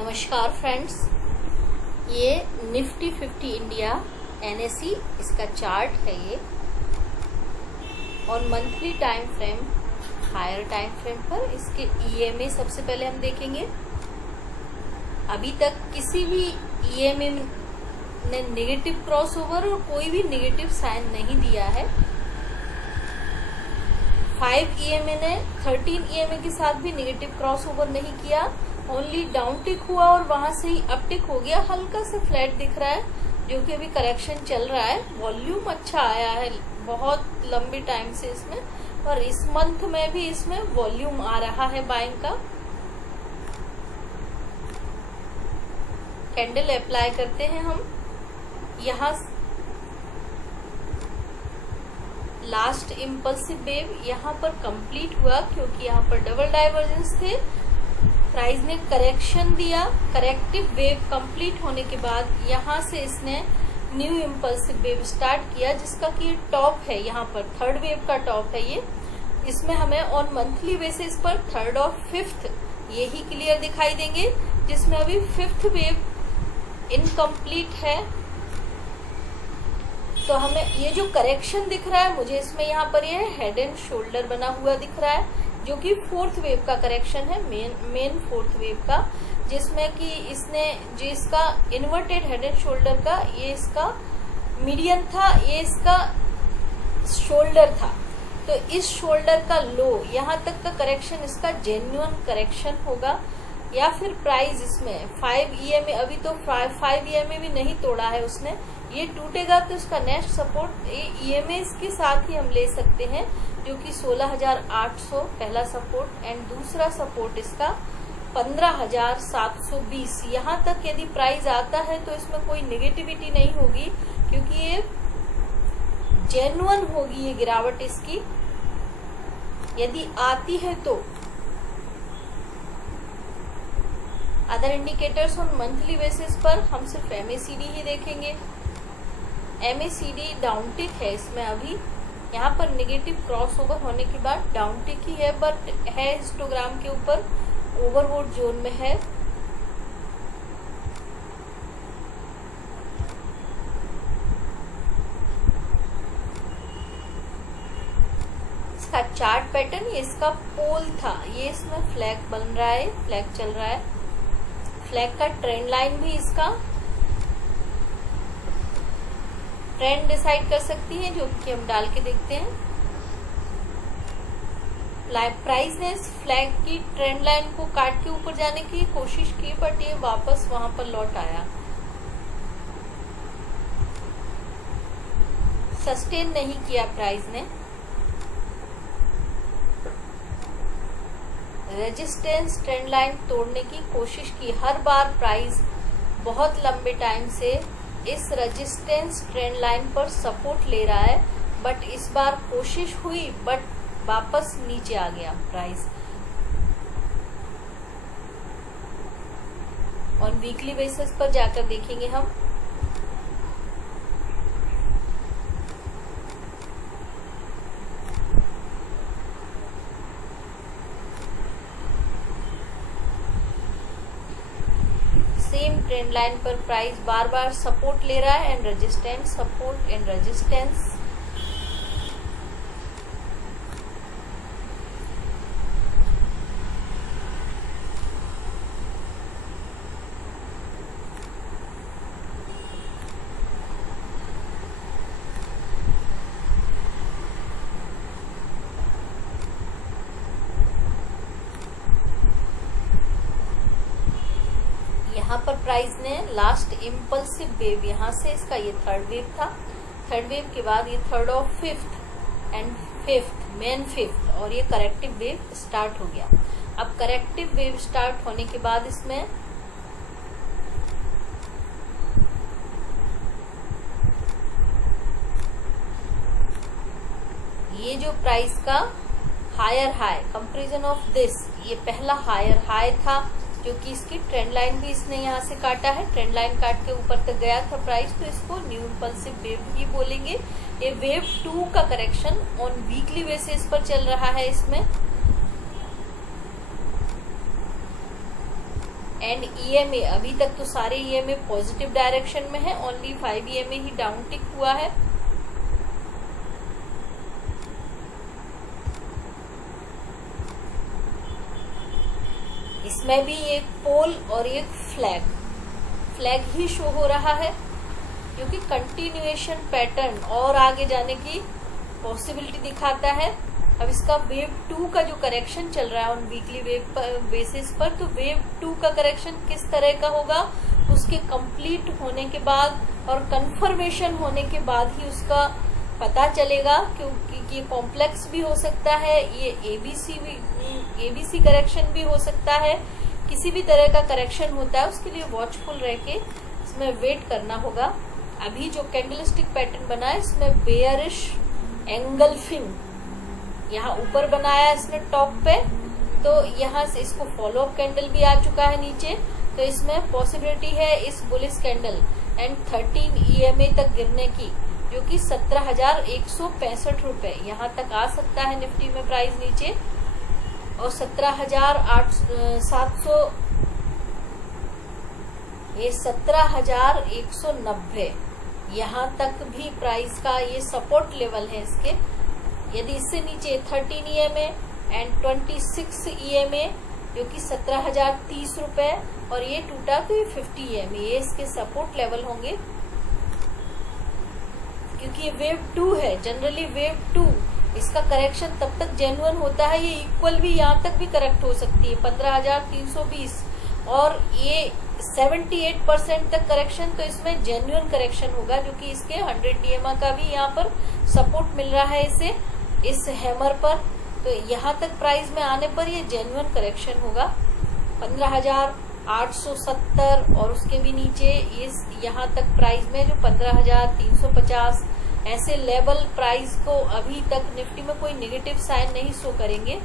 नमस्कार फ्रेंड्स, ये Nifty 50 India NSE इसका चार्ट है ये और monthly time frame, higher time frame पर इसके EMA सबसे पहले हम देखेंगे। अभी तक किसी भी EMA ने नेगेटिव क्रॉसओवर और कोई भी नेगेटिव साइन नहीं दिया है। 5 EMA ने 13 EMA के साथ भी नेगेटिव क्रॉसओवर नहीं किया, ओनली डाउन टिक हुआ और वहां से ही अप टिक हो गया। हल्का सा फ्लैट दिख रहा है जो कि अभी करेक्शन चल रहा है। वॉल्यूम अच्छा आया है बहुत लंबे टाइम से इसमें, और इस मंथ में भी इसमें वॉल्यूम आ रहा है बाइंग का। कैंडल अप्लाई करते हैं हम। यहाँ लास्ट इम्पल्सिव वेव यहाँ पर कंप्लीट हुआ क्योंकि यहाँ पर डबल डाइवर्जेंस थे। प्राइस ने करेक्शन दिया। करेक्टिव वेव कंप्लीट होने के बाद यहाँ से इसने न्यू इम्पल्सिव वेव स्टार्ट किया, जिसका कि टॉप है, यहाँ पर थर्ड वेव का टॉप है ये। इसमें हमें ऑन मंथली बेसिस पर थर्ड और फिफ्थ यही क्लियर दिखाई देंगे, जिसमें अभी फिफ्थ वेव इनकम्प्लीट है। तो हमें ये जो करेक्शन दिख रहा है, मुझे इसमें यहाँ पर ये हेड एंड शोल्डर बना हुआ दिख रहा है, जो कि फोर्थ वेव का करेक्शन है, मेन फोर्थ वेव का, जिसमें कि इसने जो इसका इन्वर्टेड हेड एंड शोल्डर का, ये इसका मीडियन था, ये इसका शोल्डर था। तो इस शोल्डर का लो यहाँ तक का करेक्शन इसका जेन्युइन करेक्शन होगा, या फिर प्राइस इसमें 5 EMA, अभी तो 5 EMA भी नहीं तोड़ा है उसने, ये टूटेगा तो इसका नेक्स्ट सपोर्ट EMA के साथ ही हम ले सकते हैं, जो कि 16,800 पहला सपोर्ट, एंड दूसरा सपोर्ट इसका 15,720। यहाँ तक यदि प्राइस आता है तो इसमें कोई नेगेटिविटी नहीं होगी, क्योंकि ये जेन्युइन होगी ये गिरावट इसकी, यदि आती है तो। Other indicators on monthly basis पर हम सिर्फ MACD ही देखेंगे। MACD डाउन टिक है इसमें अभी, यहाँ पर नेगेटिव क्रॉसओवर होने के बाद डाउन टिक ही है, बट है हिस्टोग्राम के ऊपर ओवरबोट जोन में है। इसका चार्ट पैटर्न, ये इसका पोल था, ये इसमें फ्लैग बन रहा है, फ्लैग चल रहा है। फ्लैग का ट्रेंड लाइन भी इसका ट्रेंड डिसाइड कर सकती है, जो कि हम डाल के देखते हैं। प्राइस ने इस फ्लैग की ट्रेंड लाइन को काट के ऊपर जाने की कोशिश की, बट ये वापस वहां पर लौट आया, सस्टेन नहीं किया प्राइस ने। रेजिस्टेंस ट्रेंड लाइन तोड़ने की कोशिश की, हर बार प्राइस बहुत लंबे टाइम से इस रेजिस्टेंस ट्रेंड लाइन पर सपोर्ट ले रहा है, बट इस बार कोशिश हुई बट वापस नीचे आ गया प्राइस। और वीकली बेसिस पर जाकर देखेंगे हम। सेम ट्रेंड लाइन पर प्राइस बार बार सपोर्ट ले रहा है, and resistance, support and resistance. यहाँ पर प्राइस ने लास्ट इम्पल्सिव वेव, यहाँ से इसका ये थर्ड वेव था, थर्ड वेव के बाद ये थर्ड और fifth and fifth, main fifth, और ये करेक्टिव वेव स्टार्ट हो गया। अब करेक्टिव वेव स्टार्ट होने के बाद इसमें ये जो प्राइस का higher high comparison of this, ये पहला हायर हाई था, जो कि इसकी ट्रेंड लाइन भी इसने यहाँ से काटा है, ट्रेंड लाइन काट के ऊपर तक गया था प्राइस, तो इसको न्यू इम्पल्सिव वेव ही बोलेंगे। ये वेव 2 का करेक्शन ऑन वीकली बेसिस पर चल रहा है इसमें। एंड EMA अभी तक तो सारे EMA पॉजिटिव डायरेक्शन में है, ओनली 5 EMA ही डाउन टिक हुआ है। इसमें भी एक पोल और एक फ्लैग ही शो हो रहा है, क्योंकि कंटिन्यूएशन पैटर्न और आगे जाने की पॉसिबिलिटी दिखाता है। अब इसका वेव 2 का जो करेक्शन चल रहा है ऑन वीकली वेव बेसिस पर, तो वेव 2 का करेक्शन किस तरह का होगा उसके कंप्लीट होने के बाद और कंफर्मेशन होने के बाद ही उसका पता चलेगा, क्योंकि ये कॉम्प्लेक्स भी हो सकता है, ये ABC करेक्शन भी हो सकता है, किसी भी तरह का करेक्शन होता है उसके लिए वॉचफुल रह के इसमें वेट करना होगा। अभी जो कैंडलस्टिक पैटर्न बना है इसमें बेयरिश एंगल्फिंग यहाँ ऊपर बनाया इसने टॉप पे, तो यहाँ से इसको फॉलो अप कैंडल भी आ चुका है नीचे, तो इसमें पॉसिबिलिटी है इस बुलिश कैंडल एंड 13 EMA तक गिरने की, जो कि 17,165 रुपए यहाँ तक आ सकता है निफ्टी में प्राइस नीचे, और 17,190 यहाँ तक भी प्राइस का ये सपोर्ट लेवल है इसके। यदि इससे नीचे 13 EMA एंड 26 EMA जो कि 17,030 रुपए और ये टूटा तो ये 50 EMA, ये इसके सपोर्ट लेवल होंगे, क्योंकि ये वेव 2 है। जनरली वेव 2 इसका करेक्शन तब तक जेन्युइन होता है, ये इक्वल भी यहाँ तक भी करेक्ट हो सकती है 15,320, और ये 78% तक करेक्शन, तो इसमें जेन्युइन करेक्शन होगा, जो कि इसके 100 DMA का भी यहाँ पर सपोर्ट मिल रहा है इसे, इस हैमर पर। तो यहाँ तक प्राइस में आने पर ये जेन्युइन करेक्शन होगा 15,870, और उसके भी नीचे इस यहाँ तक प्राइस में जो 15,350 ऐसे लेवल प्राइस को अभी तक निफ्टी में कोई नेगेटिव साइन नहीं शो करेंगे।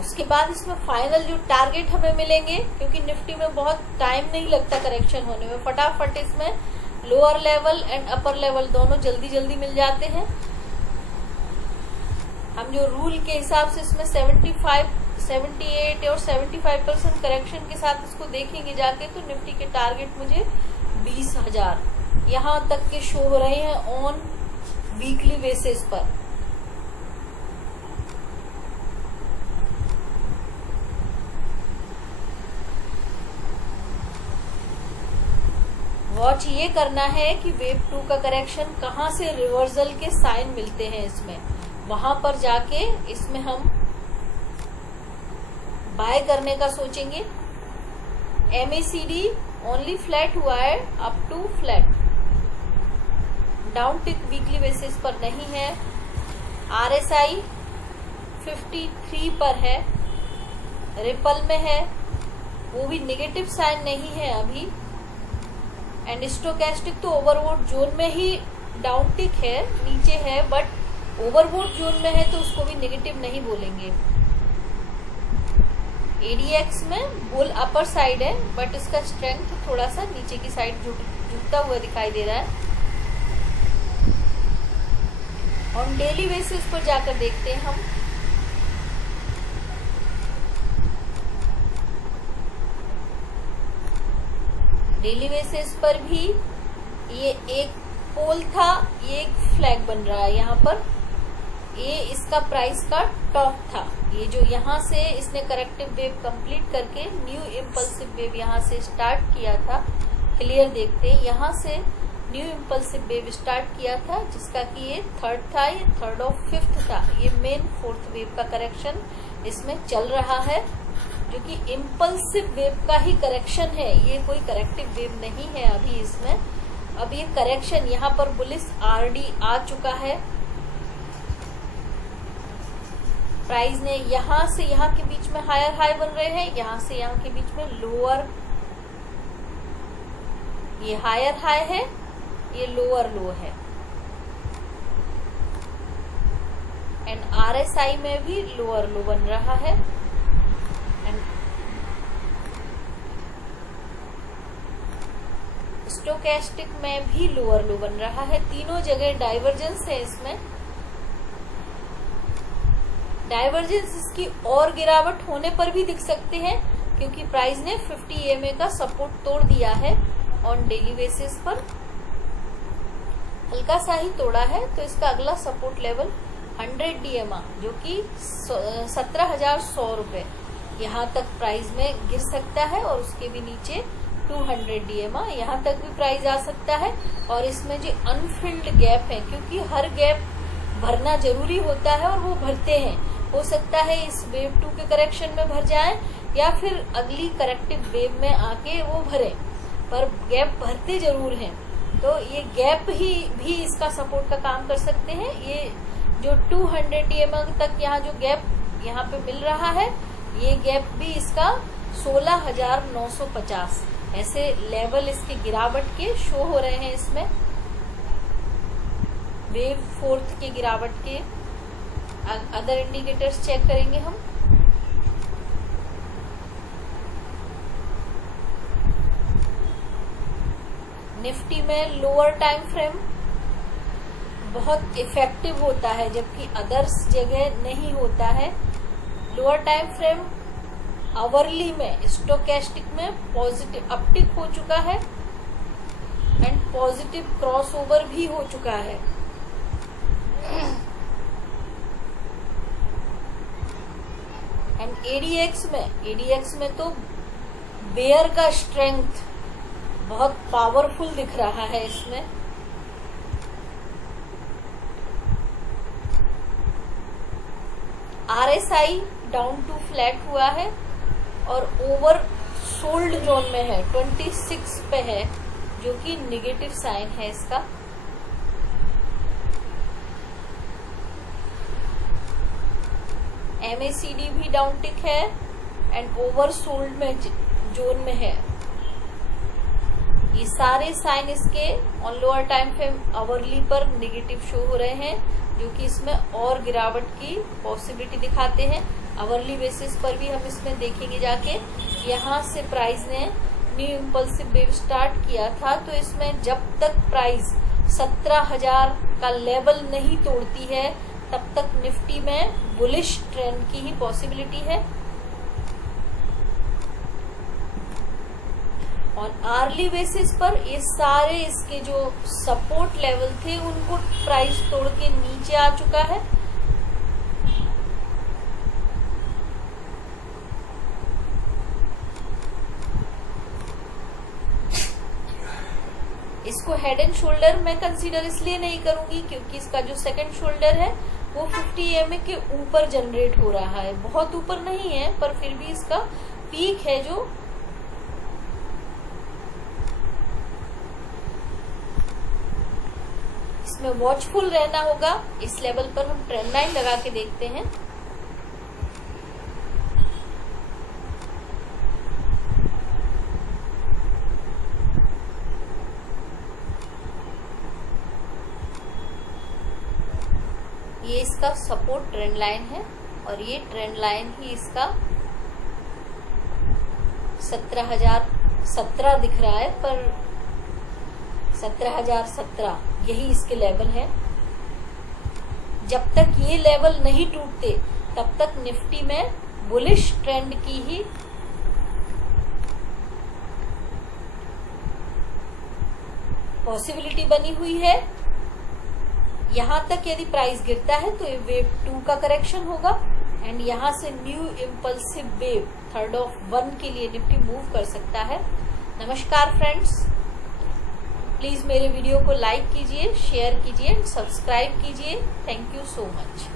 उसके बाद इसमें फाइनल जो टारगेट हमें मिलेंगे, क्योंकि निफ्टी में बहुत टाइम नहीं लगता करेक्शन होने में, फटाफट इसमें lower level and upper level दोनों जल्दी जल्दी मिल जाते हैं। हम जो रूल के हिसाब से इसमें 75, 78 और 75% करेक्शन के साथ इसको देखेंगे जाके, तो निफ्टी के टारगेट मुझे 20,000 यहाँ तक के शो हो रहे हैं ऑन वीकली बेसिस पर। वॉच ये करना है कि वेव 2 का करेक्शन कहाँ से रिवर्सल के साइन मिलते हैं इसमें, वहां पर जाके इसमें हम बाय करने का सोचेंगे। MACD ओनली फ्लैट हुआ है up to flat, down tick weekly basis पर नहीं है। RSI 53 पर है, रिपल में है, वो भी नेगेटिव साइन नहीं है अभी, एंड स्टोकेस्टिक तो ओवरबोट जोन में ही डाउन टिक है, नीचे है, बट ओवरबोट जोन में है तो उसको भी नेगेटिव नहीं बोलेंगे। ADX में बुल अपर साइड है, बट इसका स्ट्रेंथ थोड़ा सा नीचे की साइड झुकता हुआ दिखाई दे रहा है। ऑन डेली बेसिस पर जाकर देखते हैं हम। डेली बेसिस पर भी ये एक पोल था, ये एक फ्लैग बन रहा है यहाँ पर, ये इसका प्राइस का टॉप था। ये जो यहाँ से इसने करेक्टिव वेव कंप्लीट करके न्यू इम्पल्सिव वेव यहाँ से स्टार्ट किया था, क्लियर देखते हैं, यहाँ से न्यू इम्पल्सिव वेव स्टार्ट किया था, जिसका कि ये थर्ड था, ये थर्ड और फिफ्थ था, ये मेन फोर्थ वेव का करेक्शन इसमें चल रहा है, जो कि इम्पल्सिव वेव का ही करेक्शन है, ये कोई करेक्टिव वेव नहीं है अभी इसमें। अब ये करेक्शन यहाँ पर बुलिश RD आ चुका है, प्राइस ने यहाँ से यहाँ के बीच में हायर हाई बन रहे हैं, यहाँ से यहाँ के बीच में लोअर, ये हायर हाई है, ये लोअर लो है, एंड RSI में भी लोअर लो बन रहा है, एंड स्टोकेस्टिक में भी लोअर लो बन रहा है। तीनों जगह डाइवर्जेंस है इसमें। डाइवर्जेंस इसकी और गिरावट होने पर भी दिख सकते हैं, क्योंकि प्राइस ने 50 EMA का सपोर्ट तोड़ दिया है ऑन डेली बेसिस पर, हल्का सा ही तोड़ा है। तो इसका अगला सपोर्ट लेवल 100 DMA जो कि 17,100 रुपए यहाँ तक प्राइस में गिर सकता है, और उसके भी नीचे 200 DMA यहाँ तक भी प्राइस आ सकता है। और इसमें जो अनफिल्ड गैप है, क्योंकि हर गैप भरना जरूरी होता है और वो भरते हैं, हो सकता है इस वेव 2 के करेक्शन में भर जाए या फिर अगली करेक्टिव वेव में आके वो भरे, पर गैप भरते जरूर हैं। तो ये गैप ही भी इसका सपोर्ट का काम कर सकते हैं। ये जो 200 DMA तक यहाँ जो गैप यहाँ पे मिल रहा है, ये गैप भी इसका 16,950 ऐसे लेवल इसके गिरावट के शो हो रहे हैं। इसमें वेव 4th के गिरावट के अदर इंडिकेटर्स चेक करेंगे हम। निफ्टी में लोअर टाइम फ्रेम बहुत इफेक्टिव होता है, जबकि अदर्स जगह नहीं होता है। लोअर टाइम फ्रेम आवरली में स्टोकेस्टिक में पॉजिटिव अपटिक हो चुका है एंड पॉजिटिव क्रॉसओवर भी हो चुका है। एंड एडीएक्स में तो बेयर का स्ट्रेंथ बहुत पावरफुल दिख रहा है इसमें। आरएसआई डाउन टू फ्लैट हुआ है और ओवर सोल्ड जोन में है, 26 पे है, जो कि निगेटिव साइन है इसका। एमएसीडी भी डाउन टिक है एंड ओवर सोल्ड में जोन में है। ये सारे साइन इसके on lower time frame hourly पर नेगेटिव शो हो रहे हैं, जो कि इसमें और गिरावट की पॉसिबिलिटी दिखाते हैं। आवरली बेसिस पर भी हम इसमें देखेंगे जाके। यहाँ से प्राइस ने न्यू इम्पल्सिव वेव स्टार्ट किया था, तो इसमें जब तक प्राइस 17,000 का लेवल नहीं तोड़ती है, तब तक निफ्टी में बुलिश ट्रेंड की ही पॉसिबिलिटी है। और आर्ली बेसिस पर ये सारे इसके जो सपोर्ट लेवल थे उनको प्राइस तोड़ के नीचे आ चुका है। इसको हेड एंड शोल्डर मैं कंसीडर इसलिए नहीं करूंगी क्योंकि इसका जो सेकंड शोल्डर है वो 50 EMA के ऊपर जनरेट हो रहा है, बहुत ऊपर नहीं है, पर फिर भी इसका पीक है जो इसमें वॉचफुल रहना होगा। इस लेवल पर हम ट्रेंड लाइन लगा के देखते हैं। ये इसका सपोर्ट ट्रेंड लाइन है और ये ट्रेंड लाइन ही इसका 17,017 दिख रहा है, पर 17,017 यही इसके लेवल है। जब तक ये लेवल नहीं टूटते तब तक निफ्टी में बुलिश ट्रेंड की ही पॉसिबिलिटी बनी हुई है। यहां तक यदि प्राइस गिरता है तो ये वेव 2 का करेक्शन होगा एंड यहां से new impulsive wave 3rd of 1 के लिए निफ्टी मूव कर सकता है। नमस्कार फ्रेंड्स, प्लीज मेरे वीडियो को लाइक कीजिए, शेयर कीजिए, सब्सक्राइब कीजिए। Thank you so much.